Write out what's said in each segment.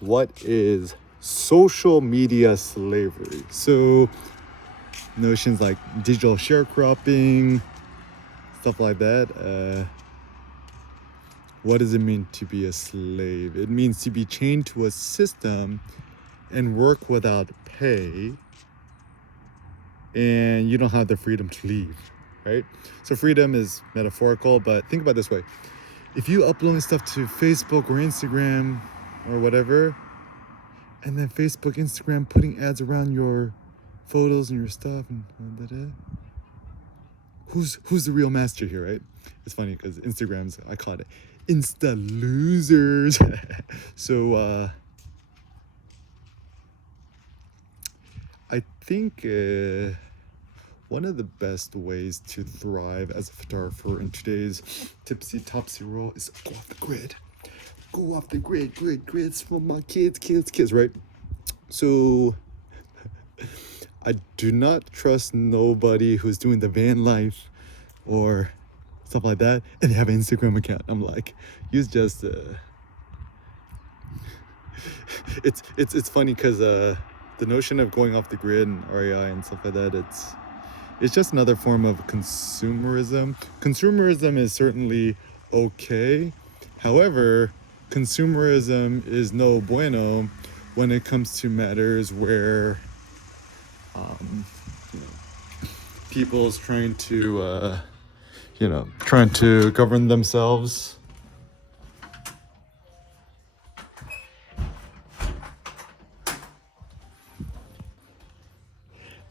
what is social media slavery? So notions like digital sharecropping, stuff like that. What does it mean to be a slave? It means to be chained to a system and work without pay, and you don't have the freedom to leave, right? So freedom is metaphorical, but think about it this way. If you upload stuff to Facebook or Instagram or whatever, and then Facebook, Instagram putting ads around your photos and your stuff and who's the real master here, right? It's funny because Instagram's, I call it Insta losers. So I think one of the best ways to thrive as a photographer in today's tipsy topsy world is go off the grid. Go off the grids for my kids, right? So I do not trust nobody who's doing the van life or stuff like that and they have an Instagram account. I'm like, use just it's funny because the notion of going off the grid and REI and stuff like that, it's just another form of consumerism. Consumerism is certainly okay. However, consumerism is no bueno when it comes to matters where people's trying to govern themselves.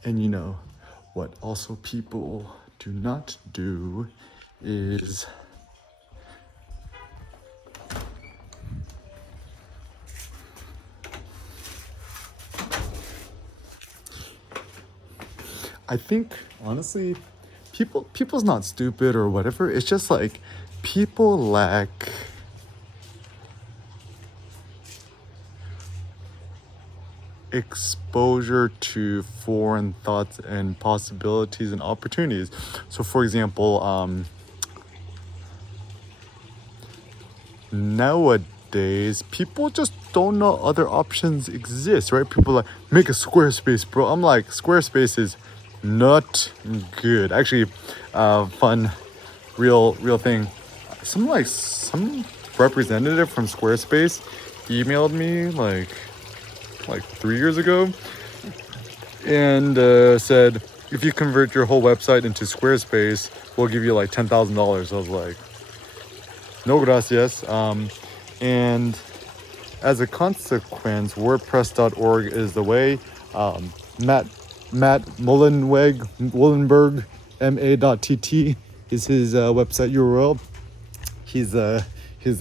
And what also people do not do is I think honestly people's not stupid or whatever. It's just like people lack exposure to foreign thoughts and possibilities and opportunities. So for example, nowadays people just don't know other options exist, right? People are like, make a Squarespace, bro. I'm like, Squarespace is not good. Actually, fun real thing. Some representative from Squarespace emailed me like 3 years ago and said, if you convert your whole website into Squarespace, we'll give you like $10,000. I was like, no gracias. And as a consequence, WordPress.org is the way. Matt Mullenberg, ma.tt is his website URL. He's the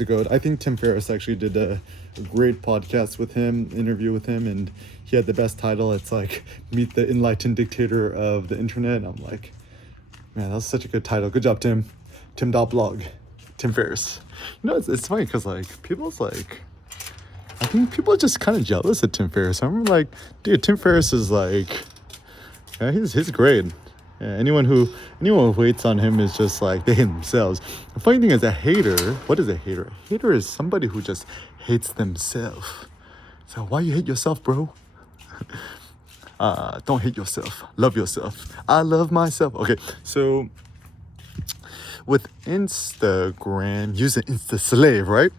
goat. I think Tim Ferriss actually did a great podcast with him, interview with him, and he had the best title. It's like, Meet the Enlightened Dictator of the Internet. And I'm like, man, that was such a good title. Good job, Tim. Tim.blog. Tim Ferriss. It's funny because like people's like, I think people are just kind of jealous of Tim Ferriss. I'm like, dude, Tim Ferriss is like, yeah, he's great. Yeah, anyone who waits on him is just like they hate themselves. The funny thing is, a hater. What is a hater? A hater is somebody who just hates themselves. So why you hate yourself, bro? Don't hate yourself. Love yourself. I love myself. Okay, so with Instagram, use an InstaSlave, right?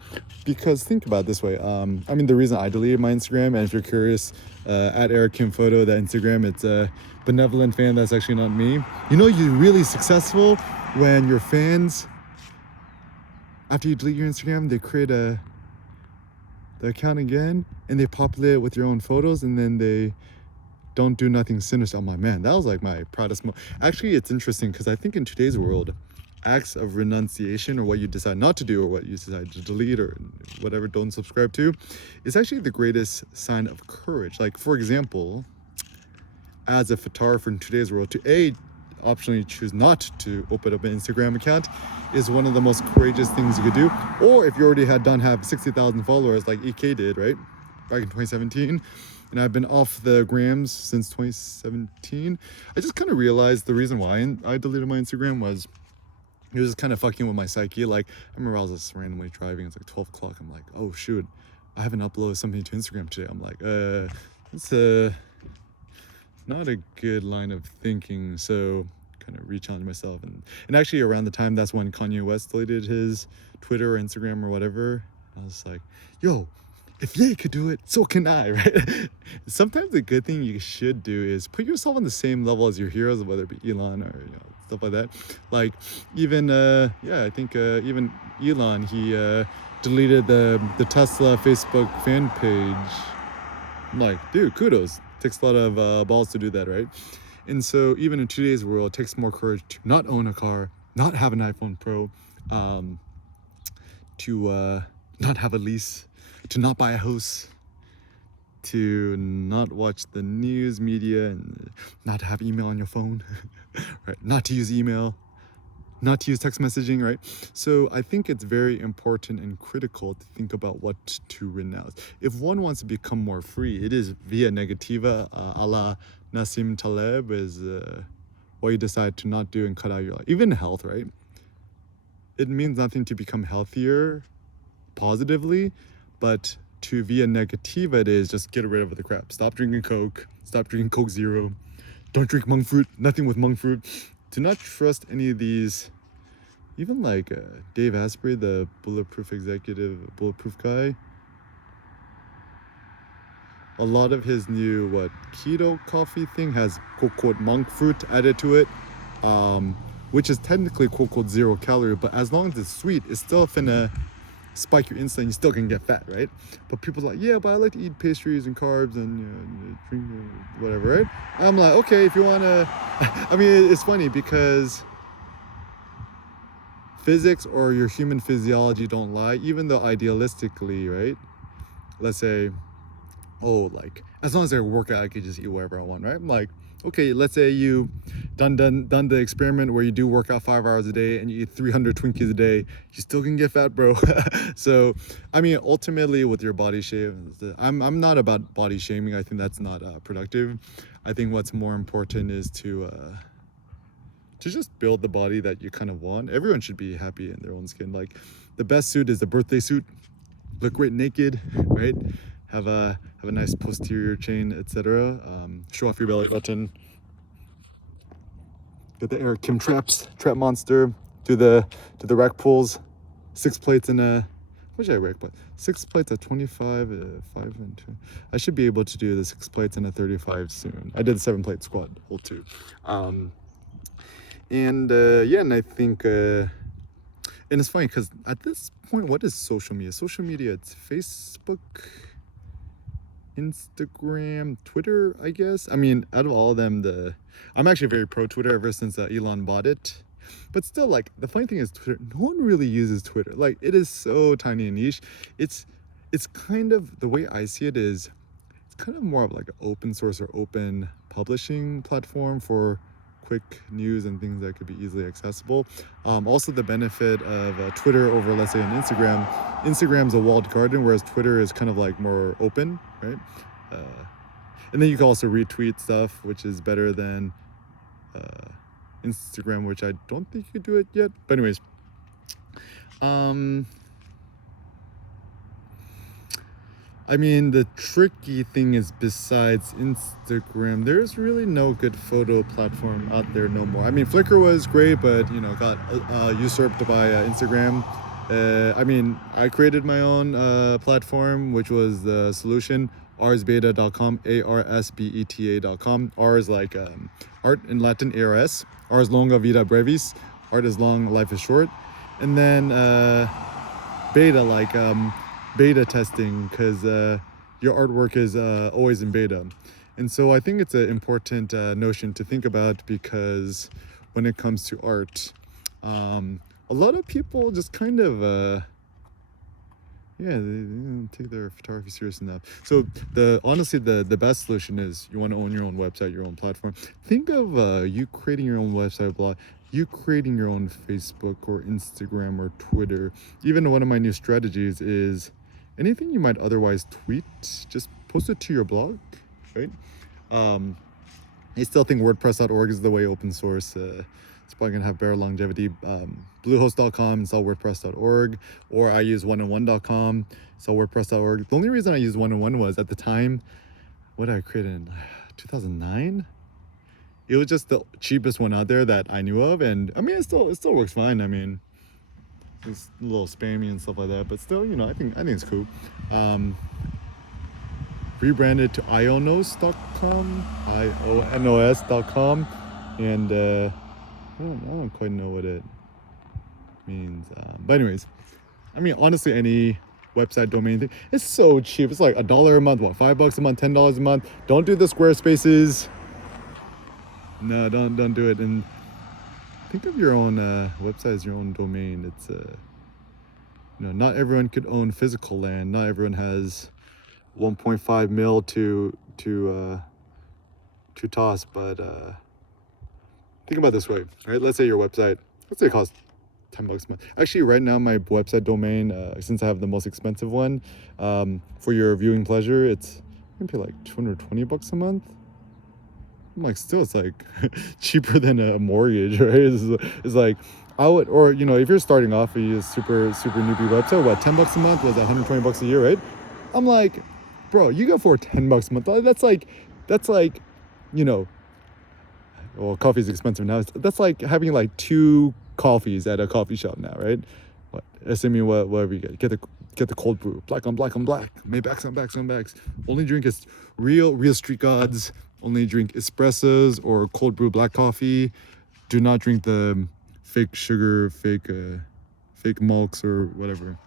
Because think about it this way. The reason I deleted my Instagram, and if you're curious, at Eric Kim Photo, that Instagram, it's a benevolent fan. That's actually not me. You're really successful when your fans, after you delete your Instagram, they create the account again and they populate it with your own photos, and then they don't do nothing sinister. Oh my man, that was like my proudest moment. Actually, it's interesting because I think in today's world, acts of renunciation, or what you decide not to do, or what you decide to delete, or whatever, don't subscribe to, is actually the greatest sign of courage. Like, for example, as a photographer in today's world, to optionally choose not to open up an Instagram account is one of the most courageous things you could do. Or if you already have 60,000 followers like EK did, right, back in 2017, and I've been off the grams since 2017, I just kind of realized the reason why I deleted my Instagram was it was just kind of fucking with my psyche. Like, I remember I was just randomly driving. It's like 12 o'clock. I'm like, oh shoot, I haven't uploaded something to Instagram today. I'm like, it's not a good line of thinking. So kind of re-challenge myself. And actually around the time, that's when Kanye West deleted his Twitter or Instagram or whatever. I was like, yo, if Ye could do it, so can I, right? Sometimes a good thing you should do is put yourself on the same level as your heroes, whether it be Elon or stuff like that. Like even I think even Elon, he deleted the Tesla Facebook fan page. I'm like, dude, kudos. Takes a lot of balls to do that, right? And so even in today's world, it takes more courage to not own a car, not have an iPhone Pro, to not have a lease, to not buy a house, to not watch the news media, and not have email on your phone, right? Not to use email, not to use text messaging, right? So I think it's very important and critical to think about what to renounce. If one wants to become more free, it is via negativa, a la Nassim Taleb, is what you decide to not do and cut out your life. Even health, right? It means nothing to become healthier positively, but to via negativa, it is just get rid of the crap. Stop drinking Coke, stop drinking Coke Zero, don't drink monk fruit, nothing with monk fruit. Do not trust any of these, even like Dave Asprey, the bulletproof executive, bulletproof guy. A lot of his new keto coffee thing has quote quote monk fruit added to it, which is technically quote quote 0 calorie, but as long as it's sweet, it's still finna spike your insulin. You still can get fat, right? But people are like, yeah, but I like to eat pastries and carbs and drink whatever, right? I'm like, okay, if you wanna. I mean, it's funny because physics or your human physiology don't lie, even though idealistically, right? Let's say, oh, like as long as I work out, I could just eat whatever I want, right? I'm like, okay, let's say you done the experiment where you do work out 5 hours a day and you eat 300 Twinkies a day, you still can get fat, bro. So, I mean, ultimately with your body shape, I'm not about body shaming. I think that's not productive. I think what's more important is to just build the body that you kind of want. Everyone should be happy in their own skin. Like the best suit is the birthday suit. Look great naked, right? Have a nice posterior chain, etc. Show off your belly button. Get the Eric Kim trap monster. Do the rack pulls. 6 plates in a. What should I rack? But 6 plates at 25, 5 and 2. I should be able to do the 6 plates in a 35 soon. I did the 7 plate squat, hold 2. And I think. And it's funny because at this point, what is social media? Social media, it's Facebook, Instagram, Twitter, I guess. I mean, out of all of them, I'm actually very pro Twitter ever since Elon bought it. But still, like, the funny thing is Twitter, no one really uses Twitter. Like, it is so tiny and niche. It's kind of, the way I see it is, it's kind of more of like an open source or open publishing platform for quick news and things that could be easily accessible. Also the benefit of Twitter over, let's say, an Instagram. Instagram's a walled garden, whereas Twitter is kind of like more open, right? And then you can also retweet stuff, which is better than Instagram, which I don't think you could do it yet. But anyways, I mean, the tricky thing is, besides Instagram, there's really no good photo platform out there no more. I mean, Flickr was great, but got usurped by Instagram. I mean, I created my own platform, which was the solution, arsbeta.com, arsbeta.com. R is like art in Latin, ARS. R is longa vida brevis. Art is long, life is short. And then beta, like beta testing, because your artwork is always in beta. And so I think it's an important notion to think about, because when it comes to art, a lot of people just kind of they don't take their photography serious enough. So honestly the best solution is, you want to own your own website, your own platform. Think of you creating your own website, blog, you creating your own Facebook or Instagram or Twitter. Even one of my new strategies is, anything you might otherwise tweet, just post it to your blog, right? I still think WordPress.org is the way, open source. it's probably gonna have better longevity. Bluehost.com, install WordPress.org, or I use oneandone.com, install WordPress.org. The only reason I used one-on-one was at the time, what did I create in 2009? It was just the cheapest one out there that I knew of, and I mean it still works fine. I mean, it's a little spammy and stuff like that, but still, I think it's cool. Rebranded to ionos.com, ionos.com, and I don't quite know what it means. But anyways, I mean, honestly, any website domain thing, it's so cheap. It's like $1 a month, what, $5 a month, $10 a month. Don't do the Squarespaces. No, don't do it. And think of your own website as your own domain. It's not everyone could own physical land. Not everyone has 1.5 mil to toss, but think about it this way, right? Let's say your website, let's say it costs $10 a month. Actually, right now my website domain, since I have the most expensive one, for your viewing pleasure, it's gonna pay like $220 a month. I'm like, still, it's like cheaper than a mortgage, right? It's like, I would, or if you're starting off a super newbie website, what, $10 a month was $120 a year, right? I'm like, bro, you go for $10 a month. That's like, well, coffee's expensive now. That's like having like 2 coffees at a coffee shop now, right? What, assuming whatever you get the cold brew, black on black, Maybachs on backs. Only drink is real street gods. Only drink espressos or cold brew black coffee. Do not drink the fake sugar, fake malts or whatever.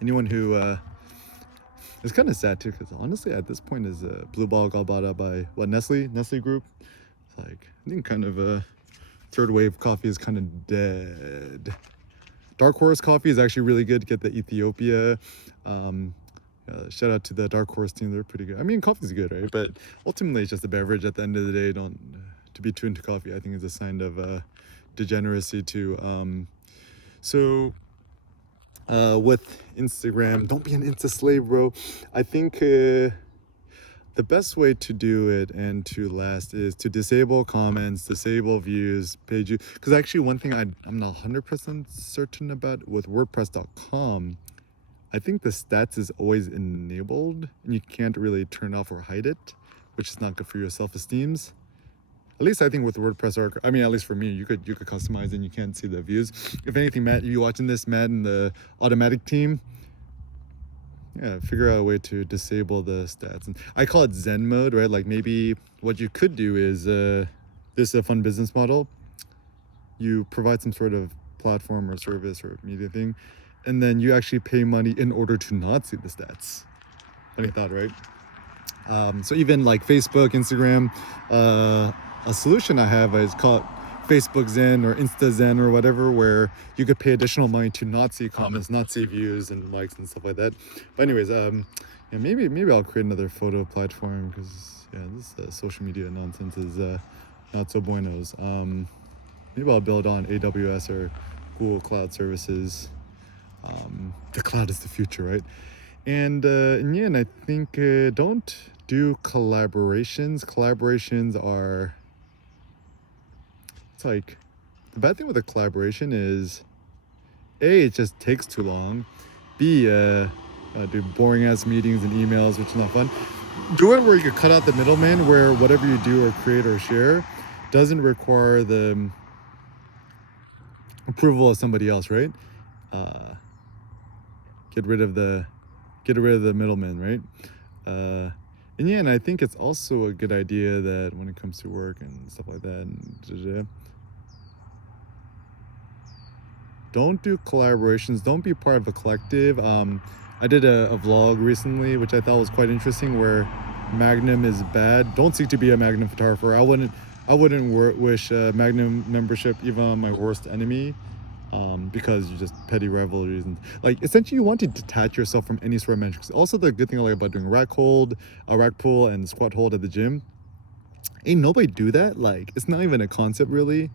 Anyone who it's kind of sad too, because honestly at this point is Blue Ball got bought up by Nestle Group. It's like, I think kind of third wave coffee is kind of dead. Dark Horse coffee is actually really good. Get the Ethiopia. Shout out to the Dark Horse team. They're pretty good. I mean, coffee's good, right? But ultimately, it's just a beverage. At the end of the day, don't to be too into coffee, I think, is a sign of degeneracy too. With Instagram, don't be an Insta slave, bro. I think the best way to do it and to last is to disable comments, disable views, page views. Because actually, one thing I'm not 100% certain about with WordPress.com, I think the stats is always enabled and you can't really turn off or hide it, which is not good for your self-esteems. At least I think with WordPress, or I mean, at least for me, you could customize and you can't see the views. If anything, Matt, you watching this, Matt and the automatic team, figure out a way to disable the stats. And I call it Zen mode, right? Like maybe what you could do is this is a fun business model. You provide some sort of platform or service or media thing, and then you actually pay money in order to not see the stats. Funny thought, right? So even like Facebook, Instagram, a solution I have is called Facebook Zen or Insta Zen or whatever, where you could pay additional money to not see comments, not see views and likes and stuff like that. But anyways, maybe I'll create another photo platform, because this social media nonsense is not so buenos. Maybe I'll build on AWS or Google Cloud services. The cloud is the future, right? And I think don't do collaborations. Collaborations are, it's like, the bad thing with a collaboration is A, it just takes too long. B, do boring ass meetings and emails, which is not fun. Do it where you can cut out the middleman, where whatever you do or create or share doesn't require the approval of somebody else, right? Get rid of the middleman, right? And I think it's also a good idea that when it comes to work and stuff like that, don't do collaborations. Don't be part of a collective. I did a vlog recently, which I thought was quite interesting, where Magnum is bad. Don't seek to be a Magnum photographer. I wouldn't wish Magnum membership even on my worst enemy. Because you just petty rivalries and like essentially you want to detach yourself from any sort of metrics. Also, the good thing I like about doing rack pull and squat hold at the gym, ain't nobody do that. Like, it's not even a concept really.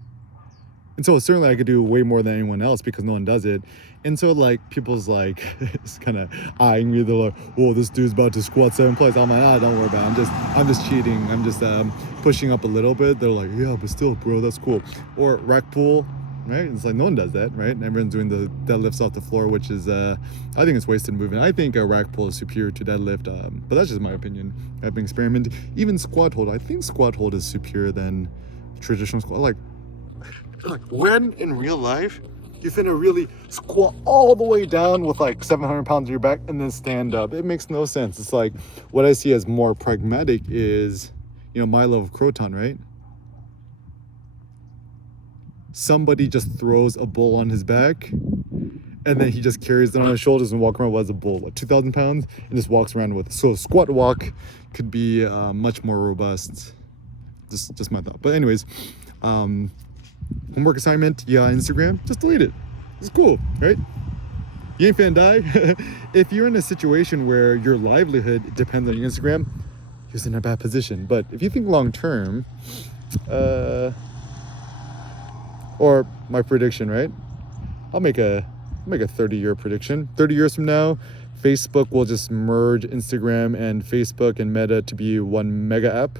And so certainly I could do way more than anyone else because no one does it. And so like people's like it's kind of eyeing me. They're like, "Whoa, this dude's about to squat 7 plates." I'm like, don't worry about it. I'm just cheating. I'm just pushing up a little bit. They're like, "Yeah, but still, bro, that's cool." Or rack pull, right? It's like no one does that, right? Everyone's doing the deadlifts off the floor, which is I think it's wasted movement. I think a rack pull is superior to deadlift, but that's just my opinion. I've been experimenting. Even squat hold, I think squat hold is superior than traditional squat. Like when in real life you finna really squat all the way down with like 700 pounds on your back and then stand up? It makes no sense. It's like what I see as more pragmatic is, Milo of Croton, right? Somebody just throws a bull on his back and then he just carries it on his shoulders and walk around as a bull, 2,000 pounds, and just walks around with it. So squat walk could be much more robust. Just my thought. But anyways, homework assignment, Instagram, just delete it. It's cool, right? You ain't finna die. If you're in a situation where your livelihood depends on your Instagram, you're in a bad position. But if you think long term, or my prediction, right? I'll make a 30-year prediction. 30 years from now, Facebook will just merge Instagram and Facebook and Meta to be one mega app.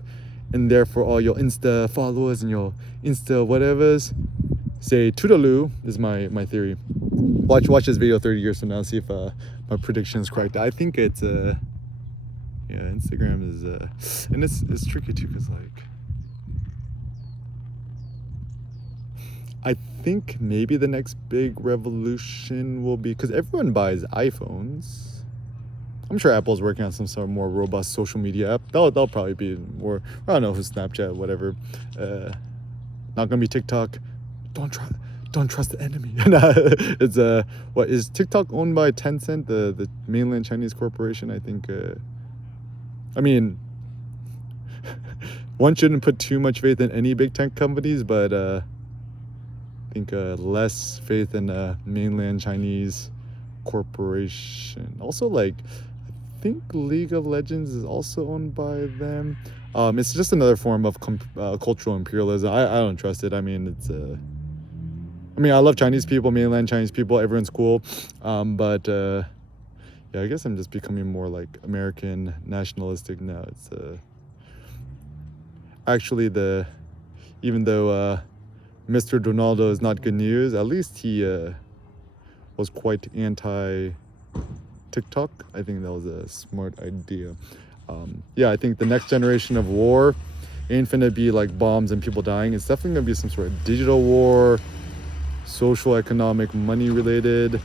And therefore all your Insta followers and your Insta whatevers say toodaloo is my theory. Watch this video 30 years from now, see if my prediction is correct. I think it's Instagram is and it's tricky too, because like I think maybe the next big revolution will be, because everyone buys iPhones. I'm sure Apple's working on some sort of more robust social media app. That'll probably be more, I don't know, who's Snapchat, whatever. Not gonna be TikTok. Don't trust the enemy. It's what is TikTok owned by Tencent, the mainland Chinese corporation? I think. I mean, one shouldn't put too much faith in any big tech companies, but I think less faith in mainland Chinese corporation. Also, like, I think League of Legends is also owned by them. It's just another form of cultural imperialism. I don't trust it. I mean, I love Chinese people, mainland Chinese people. Everyone's cool, but yeah, I guess I'm just becoming more like American nationalistic now. It's actually even though Mr. Donaldo is not good news, at least he was quite anti TikTok. I think that was a smart idea. Yeah, I think the next generation of war ain't finna be like bombs and people dying. It's definitely gonna be some sort of digital war, social, economic, money related.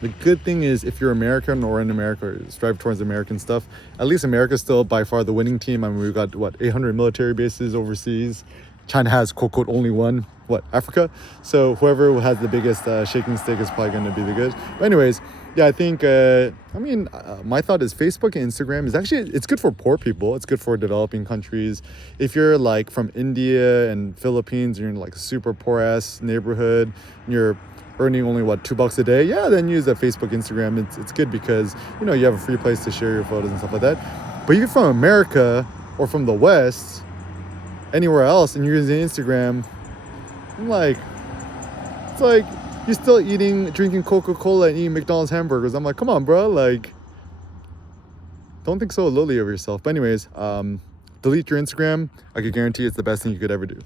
The good thing is, if you're American or in America or strive towards American stuff, at least America's still by far the winning team. I mean, we've got 800 military bases overseas. China has quote only one, Africa. So whoever has the biggest shaking stick is probably going to be the good. But anyways, yeah, I think my thought is Facebook and Instagram is actually, it's good for poor people. It's good for developing countries. If you're like from India and Philippines, you're in like a super poor ass neighborhood, and you're earning only $2 a day, yeah, then use that Facebook, Instagram. It's good because you have a free place to share your photos and stuff like that. But if you're from America or from the West, anywhere else, and you're using Instagram, it's like you're still drinking Coca-Cola and eating McDonald's hamburgers. I'm like, come on, bro, like, don't think so lowly of yourself. But anyways, delete your Instagram. I could guarantee it's the best thing you could ever do.